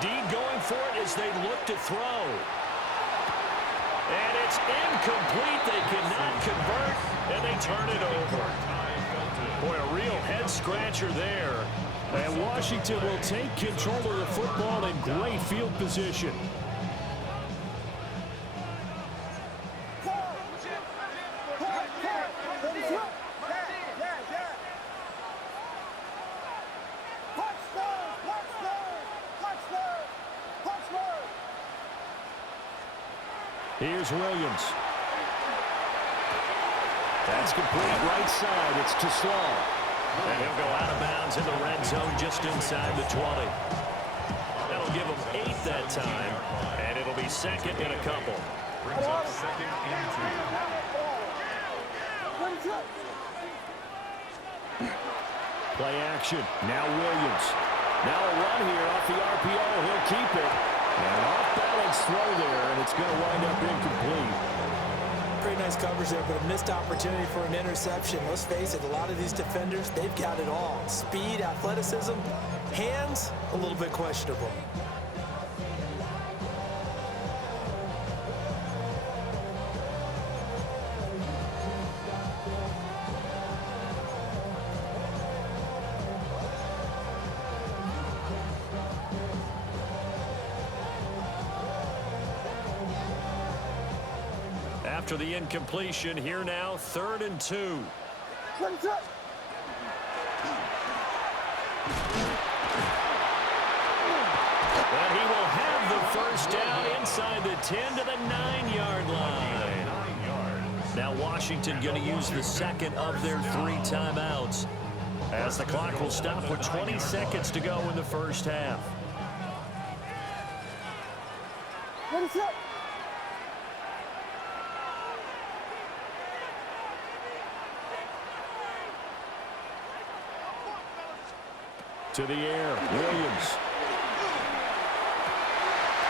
indeed going for it as they look to throw. And it's incomplete. They cannot convert, and they turn it over. Boy, a real head-scratcher there. And Washington will take control of the football in great field position. Here's Williams. That's complete right side. It's to Slaw. And he'll go out of bounds in the red zone just inside the 20. That'll give him 8 that time, and it'll be second in a couple. Brings up second and 2. Play action. Now Williams. Now a run here off the RPO. He'll keep it. And off-balance throw there, and it's going to wind up incomplete. Pretty nice coverage there, but a missed opportunity for an interception. Let's face it, a lot of these defenders, they've got it all. Speed, athleticism, hands, a little bit questionable. After the incompletion, here now, 3rd and 2. And he will have the first down inside the 10 to the 9-yard line. Now Washington going to use the second of their 3 timeouts, as the clock will stop with 20 seconds to go in the first half. To the air, Williams.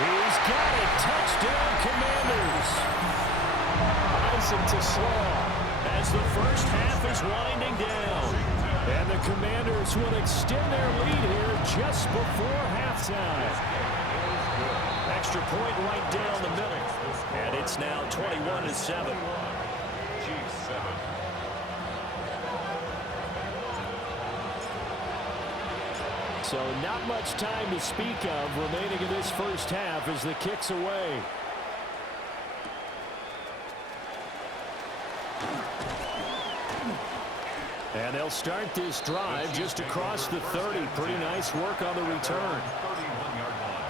He's got it. Touchdown, Commanders. Bison to Slaw. As the first half is winding down. And the Commanders will extend their lead here just before halftime. Extra point right down the middle. And it's now 21-7. Chiefs 7. So not much time to speak of remaining in this first half as the kick's away. And they'll start this drive just across the 30. Pretty nice work on the return. 31-yard line.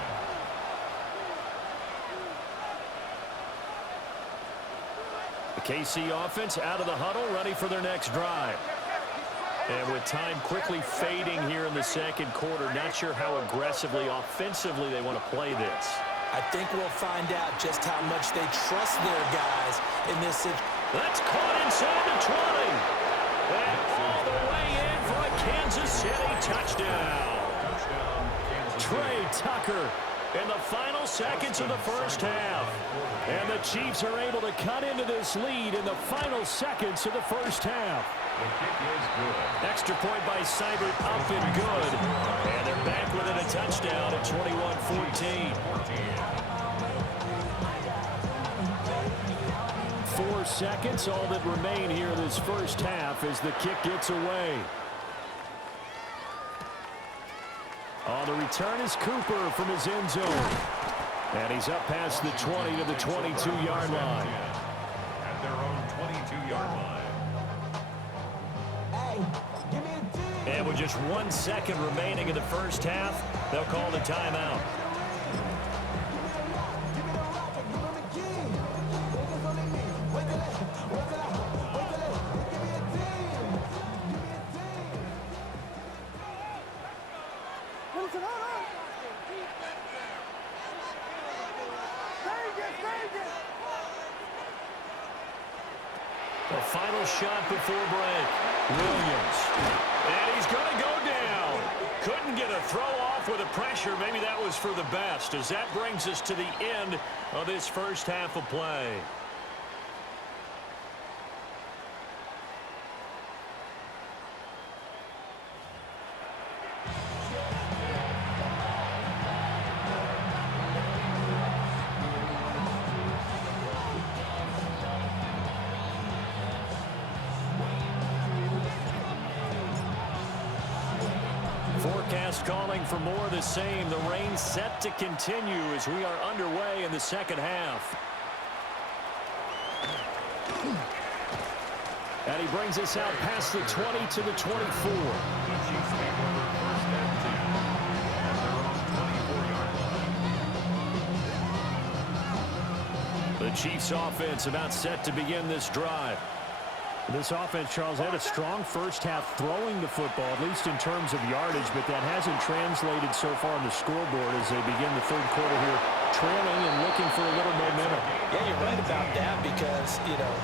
The KC offense out of the huddle, ready for their next drive. And with time quickly fading here in the second quarter, not sure how aggressively, offensively they want to play this. I think we'll find out just how much they trust their guys in this situation. That's caught inside the 20. And all the way in for a Kansas City touchdown. Trey Tucker In the final seconds of the first half. And the Chiefs are able to cut into this lead in the final seconds of the first half. The kick is good. Extra point by Seibert up and good. And they're back within a touchdown at 21-14. 4 seconds, all that remain here in this first half as the kick gets away. On the return is Cooper from his end zone. And he's up past the 20 to the 22-yard line. At their own 22-yard line. And with just 1 second remaining in the first half, they'll call the timeout. The final shot before break. Williams. And he's going to go down. Couldn't get a throw off with the pressure. Maybe that was for the best, as that brings us to the end of this first half of play. broadcast calling for more of the same. The rain set to continue as we are underway in the second half. And he brings us out past the 20 to the 24. The Chiefs take over first and 10 at their own 24-yard line. The Chiefs offense about set to begin this drive. This offense, Charles, had a strong first half throwing the football, at least in terms of yardage, but that hasn't translated so far on the scoreboard as they begin the third quarter here, trailing and looking for a little momentum. Yeah, you're right about that because,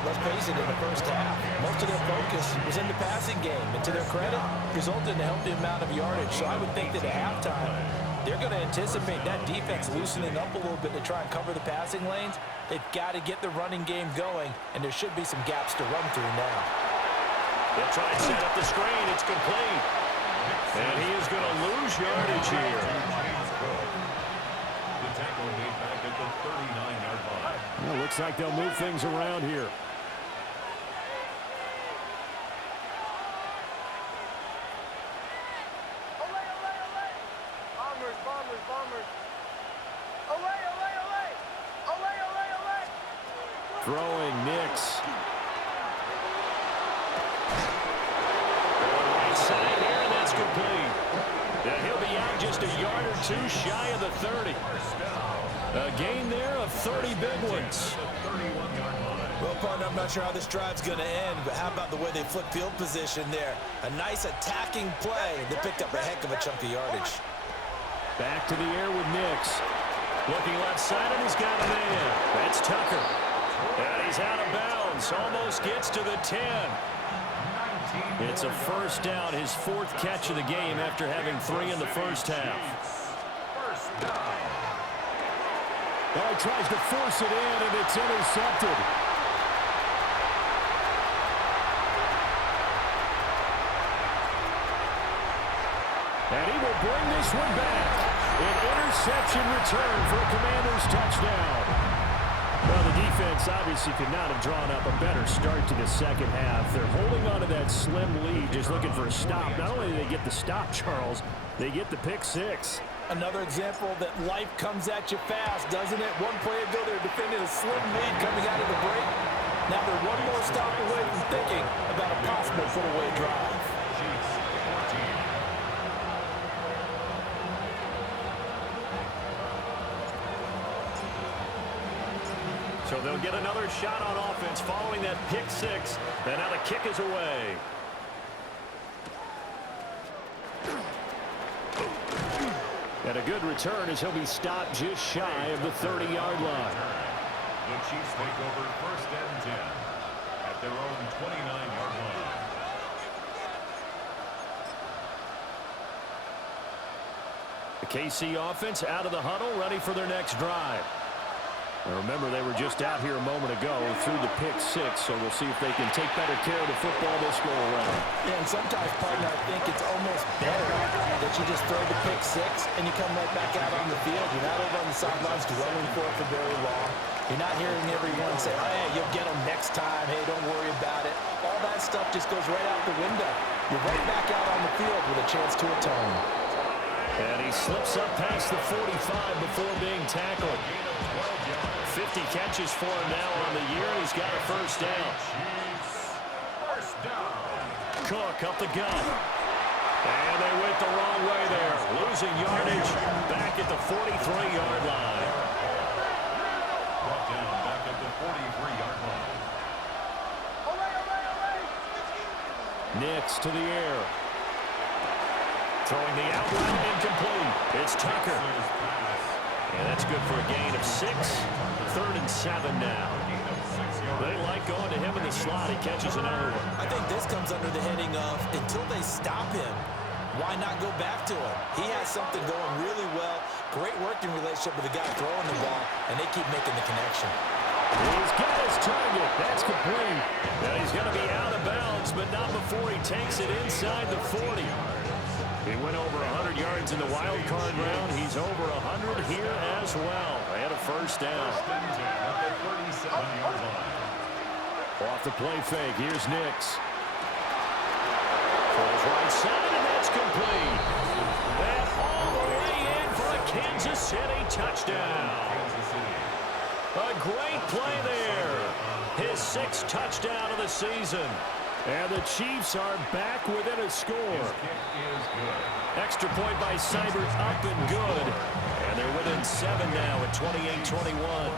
let's face it, in the first half, most of their focus was in the passing game. And to their credit, resulted in a healthy amount of yardage. So I would think that at halftime, they're going to anticipate that defense loosening up a little bit to try and cover the passing lanes. They've got to get the running game going, and there should be some gaps to run through now. They'll try and set up the screen. It's complete. And he is going to lose yardage here. The tackle made back at the 39-yard line. Well, looks like they'll move things around here. Throwing Nix. Right side here, and that's complete. And he'll be out just a yard or two shy of the 30. A gain there of 30 big ones. Well, partner, I'm not sure how this drive's going to end, but how about the way they flip field position there? A nice attacking play that picked up a heck of a chunk of yardage. Back to the air with Nix. Looking left side, and he's got a man. That's Tucker. And he's out of bounds. Almost gets to the 10. It's a first down, his fourth catch of the game after having 3 in the first half. Now he tries to force it in, and it's intercepted. And he will bring this one back. An interception return for a Commanders touchdown. Well, the defense obviously could not have drawn up a better start to the second half. They're holding on to that slim lead, just looking for a stop. Not only do they get the stop, Charles, they get the pick six. Another example that life comes at you fast, doesn't it? One play ago, they were defending a slim lead coming out of the break. Now they're one more stop away from thinking about a possible put-away drive. So they'll get another shot on offense following that pick six. And now the kick is away. And a good return as he'll be stopped just shy of the 30-yard line. The Chiefs take over first and 10 at their own 29-yard line. The KC offense out of the huddle, ready for their next drive. Now remember, they were just out here a moment ago through the pick six, so we'll see if they can take better care of the football this go around. Yeah, and sometimes, partner, I think it's almost better that you just throw the pick six and you come right back out on the field. You're not over on the sidelines dwelling for it for very long. You're not hearing everyone say, oh, yeah, you'll get them next time. Hey, don't worry about it. All that stuff just goes right out the window. You're right back out on the field with a chance to atone. And he slips up past the 45 before being tackled. 50 catches for him now on the year. He's got a first down. Cook up the gut. And they went the wrong way there. Losing yardage back at the 43-yard line. Brought down back at the 43-yard line. Nix to the air. Throwing the out route incomplete. It's Tucker. And that's good for a gain of 6. 3rd and 7 now. They like going to him in the slot. He catches another one. I think this comes under the heading of until they stop him, why not go back to him? He has something going really well. Great working relationship with the guy throwing the ball, and they keep making the connection. He's got his target. That's complete. Now he's going to be out of bounds, but not before he takes it inside the 40. He went over 100 yards in the wild card round. He's over 100 here as well. They had a first down. Off the play fake, here's Nix. Falls right side, and that's complete. And all the way in for a Kansas City touchdown. A great play there. His 6th touchdown of the season. And the Chiefs are back within a score. His kick is good. Extra point by Seibert, up and good. And they're within 7 now at 28-21.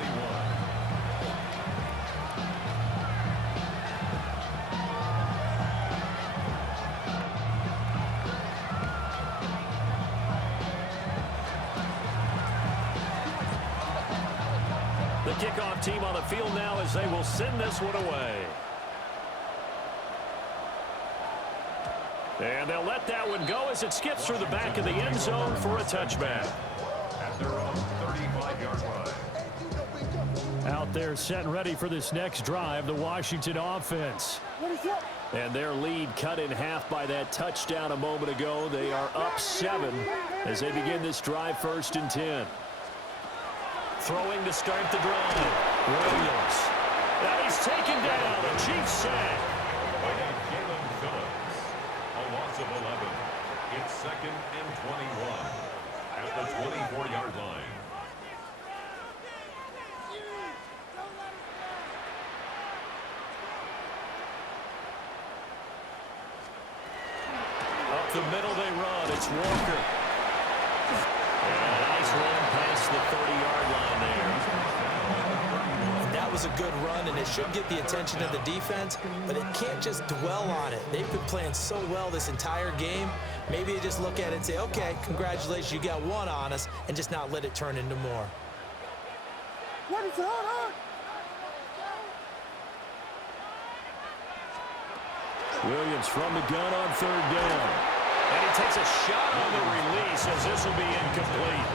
The kickoff team on the field now as they will send this one away. And they'll let that one go as it skips through the back of the end zone for a touchback. At their own 35-yard line. Out there set and ready for this next drive, the Washington offense. And their lead cut in half by that touchdown a moment ago. They are up 7 as they begin this drive, 1st and 10. Throwing to start the drive. Williams. And he's taken down. A Chiefs sack. By Jalen Phillips. A loss of 11. It's 2nd and 21 at the 24-yard line. Up the middle they run. It's Walker. And a nice run past the 30-yard line there. That was a good run, and it should get the attention of the defense, but it can't just dwell on it. They've been playing so well this entire game. Maybe they just look at it and say, okay, congratulations, you got one on us, and just not let it turn into more. Williams from the gun on 3rd down. And he takes a shot on the release as this will be incomplete.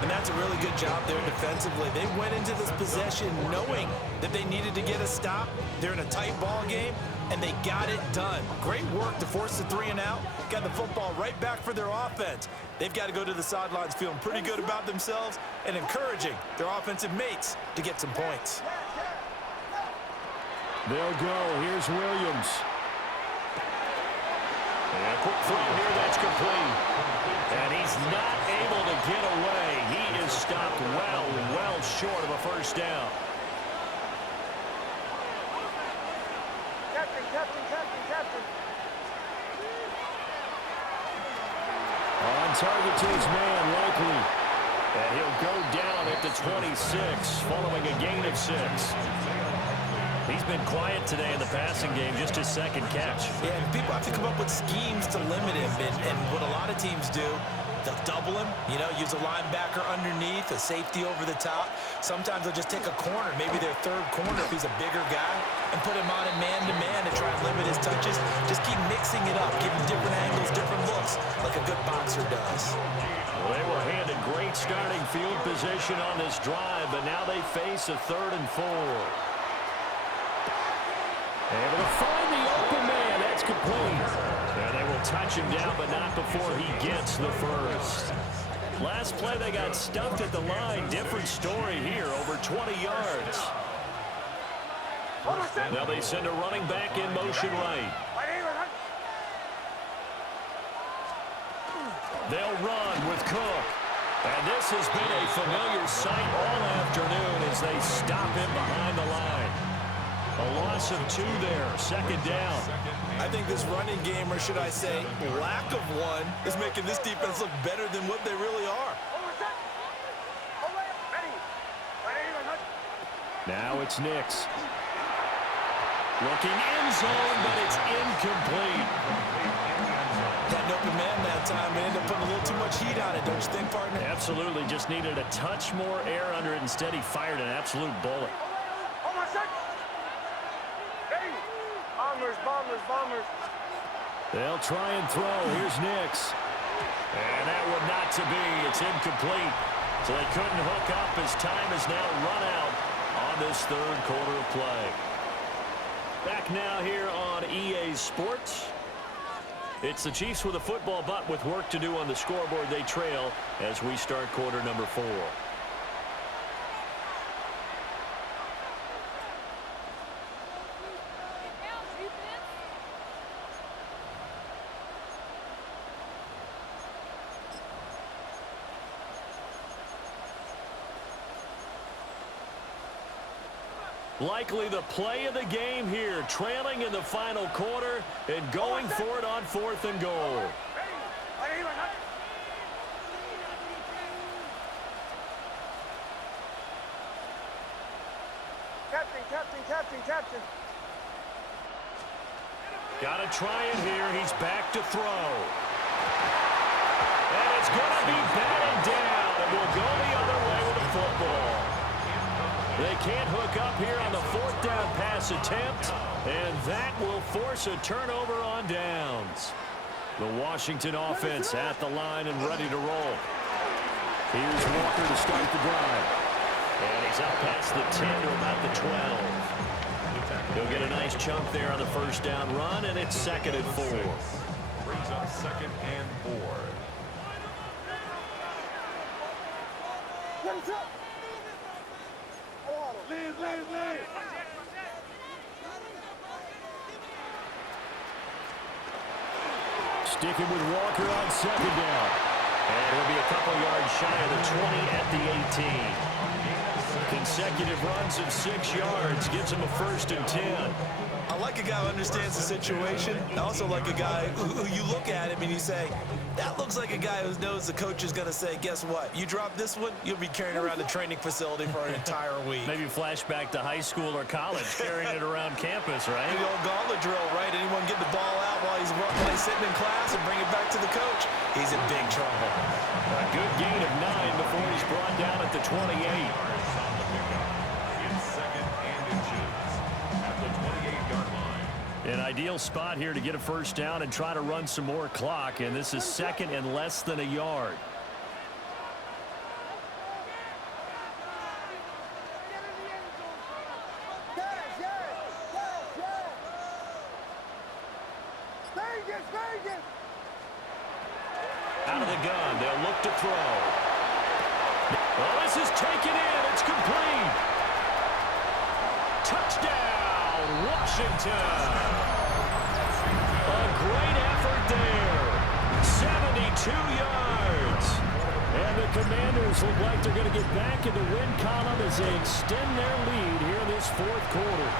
And that's a really good job there defensively. They went into this possession knowing that they needed to get a stop. They're in a tight ball game, and they got it done. Great work to force the 3 and out. Got the football right back for their offense. They've got to go to the sidelines feeling pretty good about themselves and encouraging their offensive mates to get some points. They'll go. Here's Williams. And a quick throw here that's complete. And he's not able to get away. He is stopped well short of a 1st down. Captain. On target to his man, Likely. And he'll go down at the 26 following a gain of 6. He's been quiet today in the passing game, just his 2nd catch. Yeah, and people have to come up with schemes to limit him. And what a lot of teams do, they'll double him, use a linebacker underneath, a safety over the top. Sometimes they'll just take a corner, maybe their 3rd corner if he's a bigger guy, and put him on a man-to-man to try and limit his touches. Just keep mixing it up, give him different angles, different looks, like a good boxer does. Well, they were handed great starting field position on this drive, but now they face a 3rd and 4. Able to find the open man. That's complete. And they will touch him down, but not before he gets the 1st. Last play, they got stuffed at the line. Different story here, over 20 yards. Now they send a running back in motion right. They'll run with Cook. And this has been a familiar sight all afternoon as they stop him behind the line. A loss of 2 there, 2nd down. I think this running game, or should I say lack of one, is making this defense look better than what they really are. Now it's Nix. Looking in zone, but it's incomplete. Had an open man that time and ended up putting a little too much heat on it, don't you think, partner? Absolutely, just needed a touch more air under it. Instead, he fired an absolute bullet. Bombers. They'll try and throw. Here's Nix. And that one not to be. It's incomplete. So they couldn't hook up as time has now run out on this 3rd quarter of play. Back now here on EA Sports. It's the Chiefs with a football, but with work to do on the scoreboard. They trail as we start quarter number 4. Likely the play of the game here, trailing in the final quarter and going for it on 4th and goal. Captain. Got to try it here. He's back to throw. And it's going to be batted down, and we'll go the other way with the football. They can't hook up here on the 4th down pass attempt, and that will force a turnover on downs. The Washington offense at the line and ready to roll. Here's Walker to start the drive. And he's out past the 10 to about the 12. He'll get a nice chunk there on the first down run, and it's 2nd and 4. Brings up 2nd and 4. Leave. Sticking with Walker on 2nd down. And he'll be a couple yards shy of the 20 at the 18. Consecutive runs of 6 yards gives him a 1st and 10. I like a guy who understands the situation. I also like a guy who you look at him and you say, that looks like a guy who knows the coach is going to say, guess what? You drop this one, you'll be carrying around the training facility for an entire week. Maybe flashback to high school or college, carrying it around campus, right? The old gauntlet drill, right? Anyone get the ball out while he's sitting in class and bring it back to the coach? He's in big trouble. A good gain of 9 before he's brought down at the 28. An ideal spot here to get a 1st down and try to run some more clock, and this is 2nd and less than a yard. Out of the gun, they'll look to throw. Well, this is taken in. It's complete. Touchdown, Washington. A great effort there. 72 yards. And the Commanders look like they're going to get back in the win column as they extend their lead here in this 4th quarter.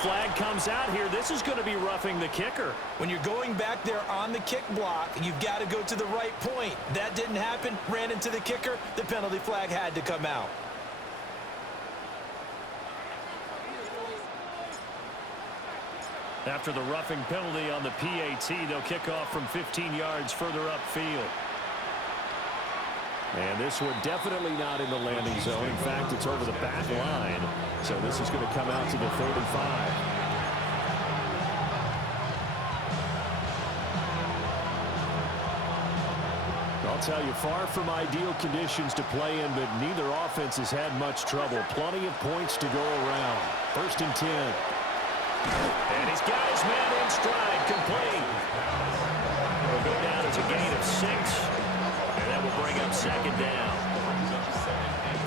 Flag comes out here. This is going to be roughing the kicker. When you're going back there on the kick block, you've got to go to the right point. That didn't happen. Ran into the kicker. The penalty flag had to come out. After the roughing penalty on the PAT, they'll kick off from 15 yards further upfield. And this one definitely not in the landing zone. In fact, it's over the back line. So this is going to come out to the 3rd and 5. I'll tell you, far from ideal conditions to play in, but neither offense has had much trouble. Plenty of points to go around. 1st and 10. And he's got his man in stride, complete. Will go down as a gain of 6. And that will bring up 2nd down.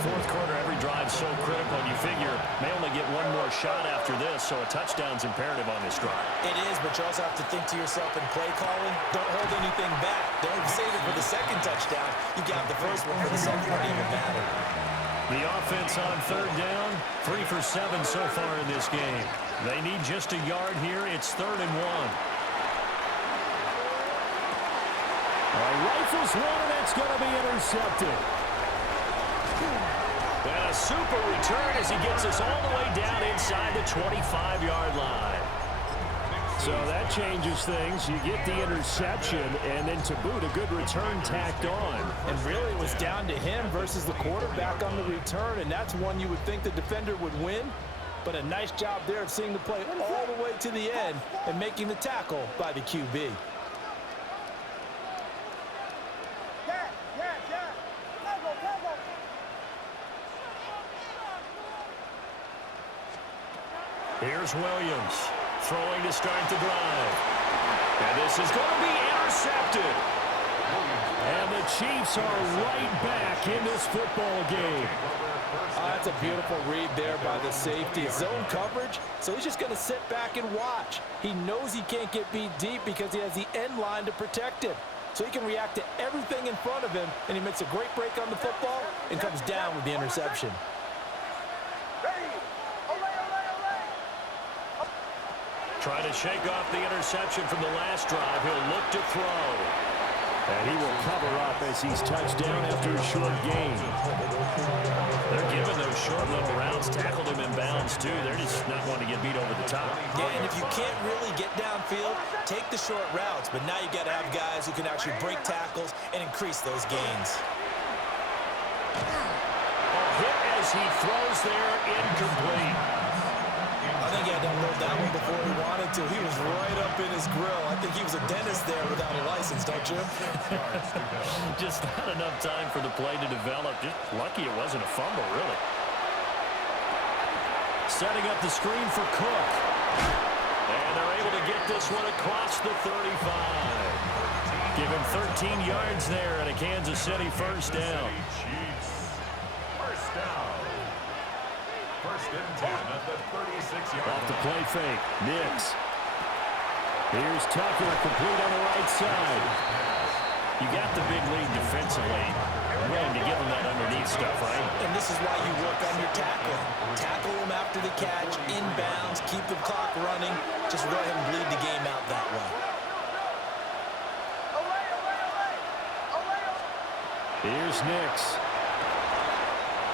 4th quarter, every drive so critical, and you figure may only get one more shot after this, so a touchdown's imperative on this drive. It is, but you also have to think to yourself in play calling, don't hold anything back. Don't save it for the 2nd touchdown. You got the 1st one for the 2nd one, even matter. The offense on 3rd down, 3 for 7 so far in this game. They need just a yard here. It's 3rd and 1. Rifles one, and it's going to be intercepted. And a super return as he gets us all the way down inside the 25-yard line. So that changes things. You get the interception, and then to boot, a good return tacked on. And really, it was down to him versus the quarterback on the return, and that's one you would think the defender would win. But a nice job there of seeing the play all the way to the end and making the tackle by the QB. Here's Williams throwing to start the drive. And this is going to be intercepted. And the Chiefs are right back in this football game. That's a beautiful read there by the safety. Zone coverage, so he's just going to sit back and watch. He knows he can't get beat deep because he has the end line to protect him. So he can react to everything in front of him, and he makes a great break on the football and comes down with the interception. Trying to shake off the interception from the last drive. He'll look to throw. And he will cover up as he's touched down after a short gain. They're giving those short little routes, tackled him in bounds, too. They're just not wanting to get beat over the top. Yeah, and if you can't really get downfield, take the short routes. But now you got to have guys who can actually break tackles and increase those gains. A hit as he throws there, incomplete. I think he had to unload that one before he wanted to. He was right up in his grill. I think he was a dentist there without a license, don't you? Just not enough time for the play to develop. Just lucky it wasn't a fumble, really. Setting up the screen for Cook. And they're able to get this one across the 35. Give him 13 yards there and a Kansas City first down. First down. First and 10 at the 36-yard Off the play fake. Nix. Here's Tucker, complete on the right side. You got the big lead defensively. Willing to give him that underneath stuff, right? And this is why you work on your tackling. Tackle him after the catch, inbounds, keep the clock running. Just go ahead and bleed the game out that way. Here's Nix.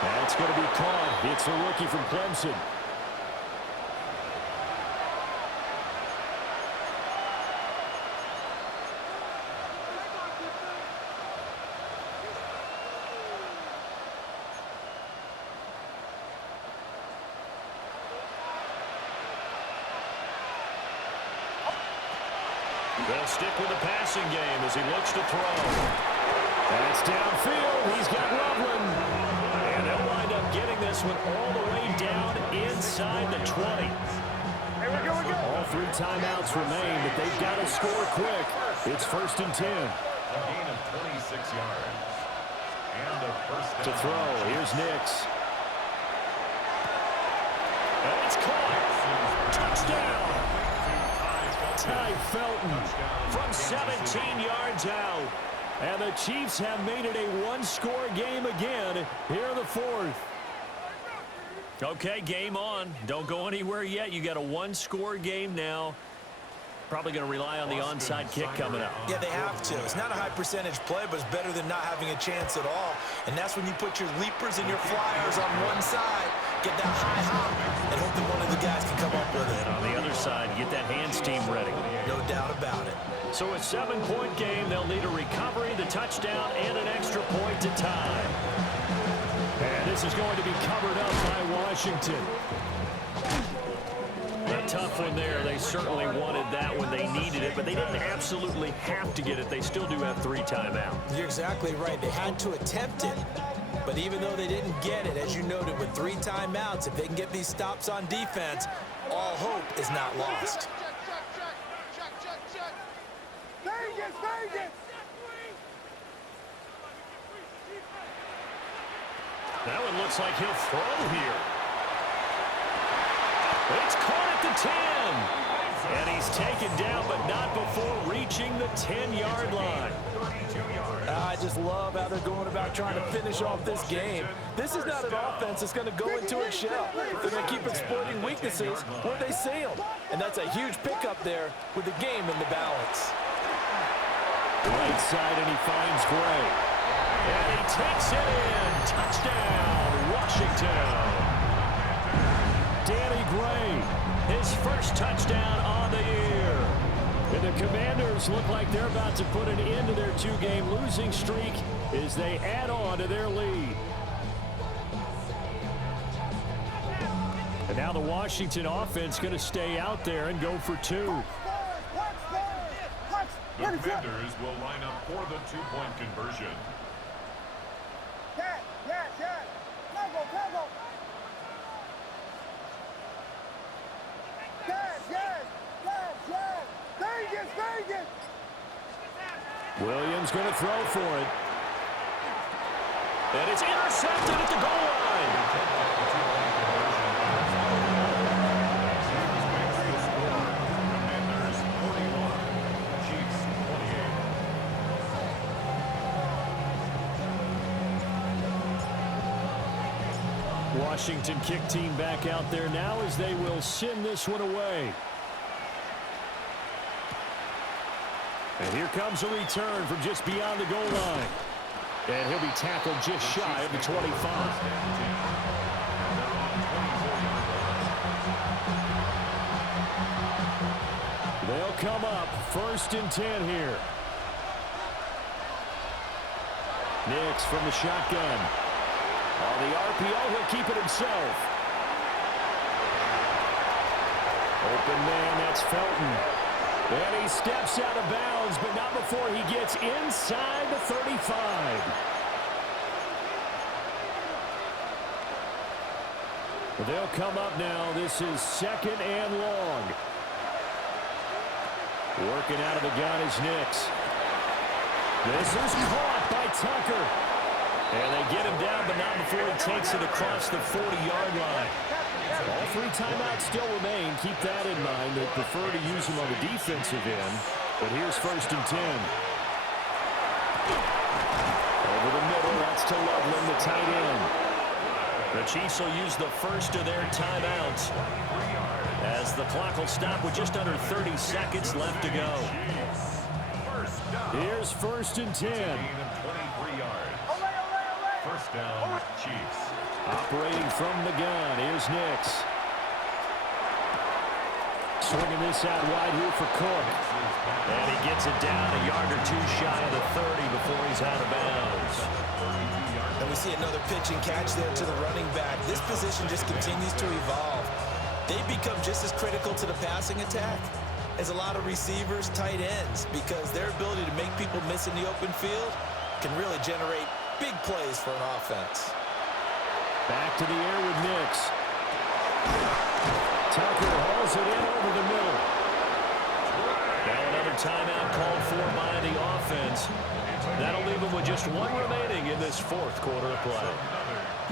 That's going to be caught. It's the rookie from Clemson. They'll stick with the passing game as he looks to throw. That's downfield. He's got Loveland. And they'll wind up getting this one all the way down inside the 20. All 3 timeouts remain, but they've got to score quick. It's first and 10. A gain of 26 yards. And a first down. To throw, here's Nix. And it's caught. Touchdown. Ty Felton. From 17 yards out. And the Chiefs have made it a one-score game again here in the 4th. Okay, game on. Don't go anywhere yet. You got a one-score game now. Probably going to rely on the onside kick coming up. Yeah, they have to. It's not a high-percentage play, but it's better than not having a chance at all. And that's when you put your leapers and your flyers on one side, get that high hop, and hope that one of the guys can come up with it. And on the other side, get that hands team ready. No doubt about it. So a 7-point game, they'll need a recovery, the touchdown, and an extra point to tie. And this is going to be covered up by Washington. A tough one there. They certainly wanted that when they needed it, but they didn't absolutely have to get it. They still do have 3 timeouts. You're exactly right. They had to attempt it. But even though they didn't get it, as you noted, with 3 timeouts, if they can get these stops on defense, all hope is not lost. That one looks like he'll throw here. It's caught at the 10. And he's taken down, but not before reaching the 10-yard line. I just love how they're going about trying to finish off this game. This is not an offense that's going to go into its shell. They're going to keep exploiting weaknesses where they see them. And that's a huge pickup there with the game in the balance. Right side, and he finds Gray. And he takes it in. Touchdown, Washington. Danny Gray, His first touchdown on the year. and the Commanders look like they're about to put an end to their 2-game losing streak as they add on to their lead. And now the Washington offense going to stay out there and go for 2. The Commanders will line up for the 2-point conversion. Williams going to throw for it. And it's intercepted at the goal line. Commanders 41, Chiefs 28. Washington kick team back out there now as they will send this one away. And here comes a return from just beyond the goal line. And he'll be tackled just shy of the 25. They'll come up 1st and 10 here. Nix from the shotgun. On the RPO, he'll keep it himself. Open man, that's Felton. And he steps out of bounds, but not before he gets inside the 35. They'll come up now. This is 2nd and long. Working out of the gun is Nix. This is caught by Tucker. And they get him down, but not before he takes it across the 40-yard line. All 3 timeouts still remain. Keep that in mind. They prefer to use them on the defensive end. But here's 1st and 10. Over the middle, that's to Loveland, the tight end. The Chiefs will use the first of their timeouts as the clock will stop with just under 30 seconds left to go. Here's 1st and 10. 23 yards. First down, Chiefs. Operating from the gun, here's Nix. Swinging this out wide here for Cook. And he gets it down a yard or 2 shy of the 30 before he's out of bounds. And we see another pitch and catch there to the running back. This position just continues to evolve. They become just as critical to the passing attack as a lot of receivers, tight ends, because their ability to make people miss in the open field can really generate big plays for an offense. Back to the air with Nix. Tucker hauls it in over the middle. Now another timeout called for by the offense. That'll leave them with just 1 remaining in this 4th quarter of play.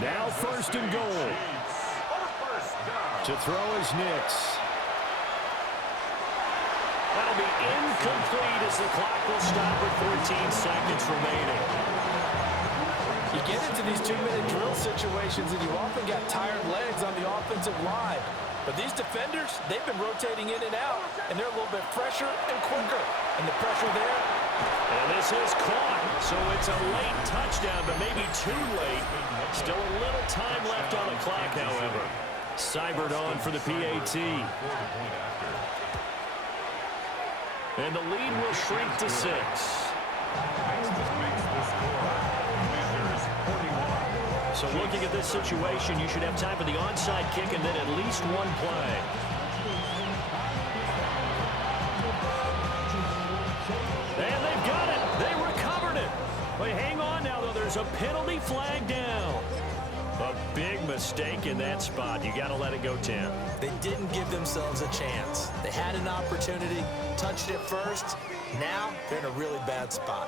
Now 1st and goal. To throw is Nix. That'll be incomplete as the clock will stop with 14 seconds remaining. You get into these 2-minute drill situations and you often got tired legs on the offensive line. But these defenders, they've been rotating in and out, and they're a little bit fresher and quicker. And the pressure there. And this is caught, so it's a late touchdown, but maybe too late. Still a little time left on the clock, however. Seibert on for the PAT. And the lead will shrink to 6. So looking at this situation, you should have time for the onside kick and then at least 1 play. And they've got it. They recovered it. But hang on now, though. There's a penalty flag down. A big mistake in that spot. You got to let it go, Tim. They didn't give themselves a chance. They had an opportunity, touched it first. Now they're in a really bad spot.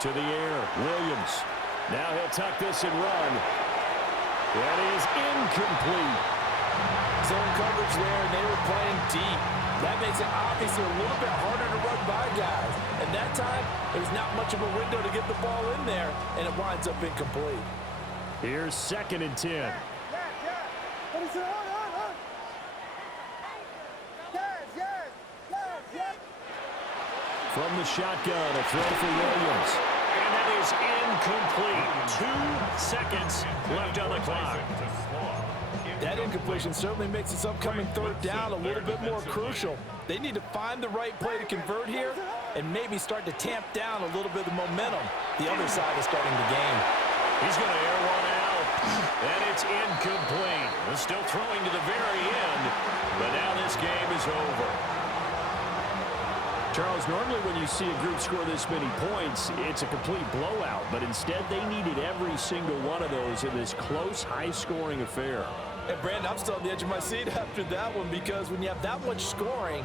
To the air, Williams. Now he'll tuck this and run. That is incomplete. Zone coverage there, and they were playing deep. That makes it obviously a little bit harder to run by guys. And that time, there's not much of a window to get the ball in there, and it winds up incomplete. Here's 2nd and 10. From the shotgun, a throw for Williams. And that is incomplete. 2 seconds left on the clock. That incompletion certainly makes this upcoming 3rd down a little bit more crucial. They need to find the right play to convert here and maybe start to tamp down a little bit of momentum the other side is starting to gain. He's going to air one out, and it's incomplete. They're still throwing to the very end, but now this game is over. Charles, normally when you see a group score this many points, it's a complete blowout. But instead, they needed every single one of those in this close, high-scoring affair. And, Brandon, I'm still on the edge of my seat after that one because when you have that much scoring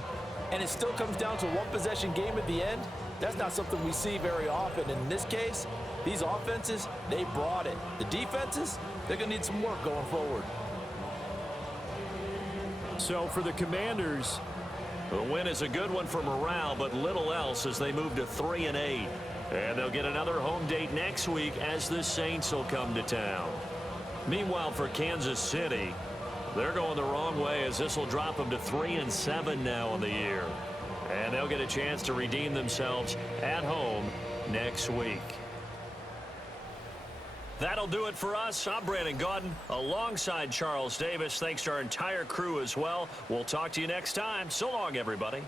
and it still comes down to a one-possession game at the end, that's not something we see very often. In this case, these offenses, they brought it. The defenses, they're going to need some work going forward. So for the Commanders, the win is a good one for morale, but little else as they move to 3-8. And they'll get another home date next week as the Saints will come to town. Meanwhile, for Kansas City, they're going the wrong way as this will drop them to 3-7 now on the year. And they'll get a chance to redeem themselves at home next week. That'll do it for us. I'm Brandon Gaudin alongside Charles Davis. Thanks to our entire crew as well. We'll talk to you next time. So long, everybody.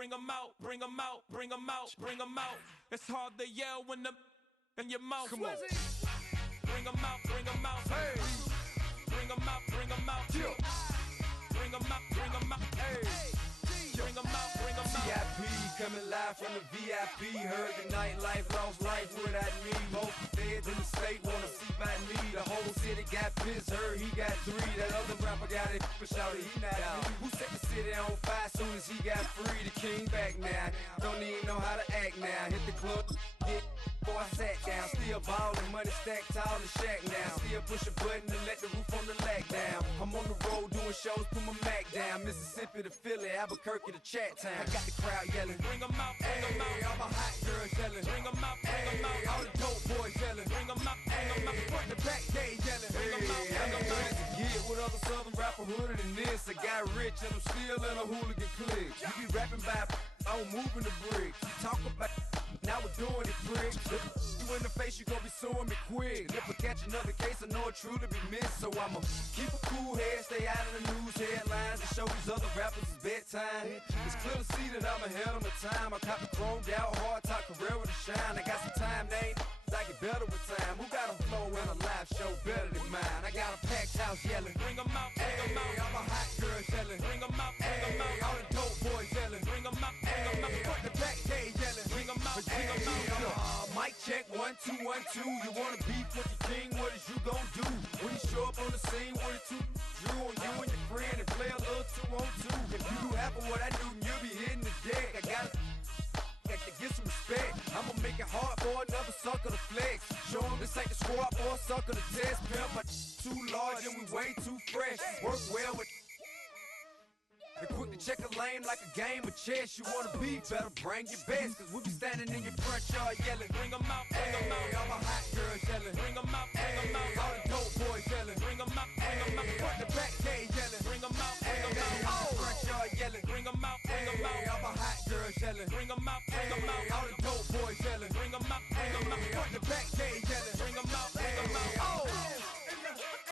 bring 'em out, bring 'em out, bring 'em out, bring 'em out. It's hard to yell when the in your mouth. Come on. Bring 'em out, bring 'em out. Hey. Bring 'em out, bring 'em out. Yeah. Bring 'em out, bring 'em out. Hey. Bring 'em out, bring 'em out. VIP coming live from the VIP. Heard the nightlife, lost life without me. Both feds in the state wanna see by me. The whole city got pissed, heard he got 3. That other rapper got it, but shouted he not out. Who set the city on fire soon as he got free? The king back now. Don't even know how to act now. Hit the club, get before I sat down. Still ballin', money stacked tall and shack now. Still push a button and let the roof on the lag down. I'm on the road doing shows, put my Mac down. Mississippi to Philly, Albuquerque to Chat Town. I got the crowd yelling. Bring 'em out, bring 'em out. All my hot girls yelling. Bring 'em out, bring 'em out. All the dope boys yelling. Bring 'em out, bring 'em out. Front the back, they yelling. Bring 'em out, bring 'em out. To get with other southern rapper hooded than this. I got rich and I'm still in a hooligan clique. You be rapping by, I'm moving the bricks. You talk about, now we're doing it, pricks. You in the face, you gon' be suing me quick. If I catch another case, I know it truly be missed. So I'ma keep a cool head, stay out of the news headlines, and show these other rappers it's bedtime. It's clear to see that I'm ahead of my time. I caught the chromed out, hard top career to shine. I got some time, they ain't I get better with time. Who got a flow and a live show better than mine? I got a packed house yelling. Bring 'em out, bring 'em out. All my hot girls yelling. Bring 'em out, bring 'em out. All the dope boys yelling. Bring 'em out, bring 'em out. Front the back, they yelling. Bring 'em out, bring 'em out. Mic check, 1 2 1 2. You wanna beef with the king? What is you gon' do when you show up on the scene with a 2 drew on you and your friend and play a little 2 on 2? If you do half of what I do, you'll be hitting the deck. I gotta to get some respect. I'ma make it hard for another sucker to flex. Show 'em this ain't the squad or a sucker to test. Pimp, my too large and we way too fresh. Work well with and quick to check a lane like a game of chess. You wanna be better, bring your best. Cause we'll be standing in your front yard yelling. Bring 'em out, bring 'em out. All my hot girls yelling. Bring 'em out, bring 'em out. All the dope boys yelling. Bring 'em out, bring 'em out. Front the back, they yelling. Bring 'em out, bring 'em out. Front yard yelling. Bring 'em out, bring 'em out. All my hot girls yelling. Bring 'em out, bring 'em out. All the